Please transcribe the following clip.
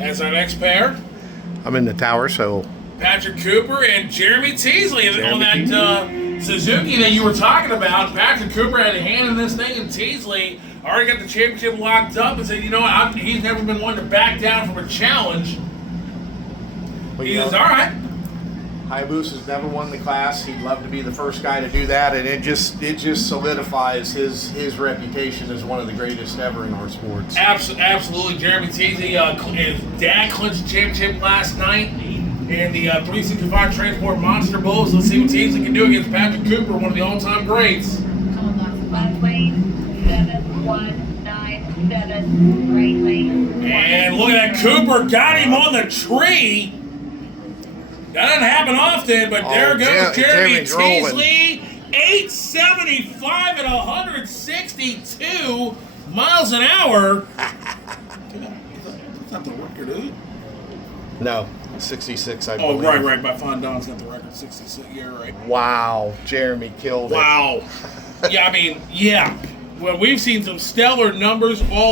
As our next pair, I'm in the tower, so Patrick Cooper and Jeremy Teasley on that Suzuki that you were talking about. Patrick Cooper had a hand in this thing, and Teasley already got the championship locked up and said, you know what, he's never been one to back down from a challenge. He says, all right. Hayabusa's never won the class. He'd love to be the first guy to do that, and it just solidifies his reputation as one of the greatest ever in our sports. Absolutely. Jeremy Teasley, his dad clinched the championship last night in the 365 Transport Monster Bowl. So let's see what Teasley can do against Patrick Cooper, one of the all-time greats. Left lane, 7197, right lane. And look at that, Cooper got him on the tree. That doesn't happen often, but there goes Jeremy Teasley. 875 at 162 miles an hour. That's not the record, is it? No, 66, I believe. Oh, right. By Fondon's got the record, 66. You're right. Wow, Jeremy killed it. Wow. Yeah, I mean, yeah. Well, we've seen some stellar numbers all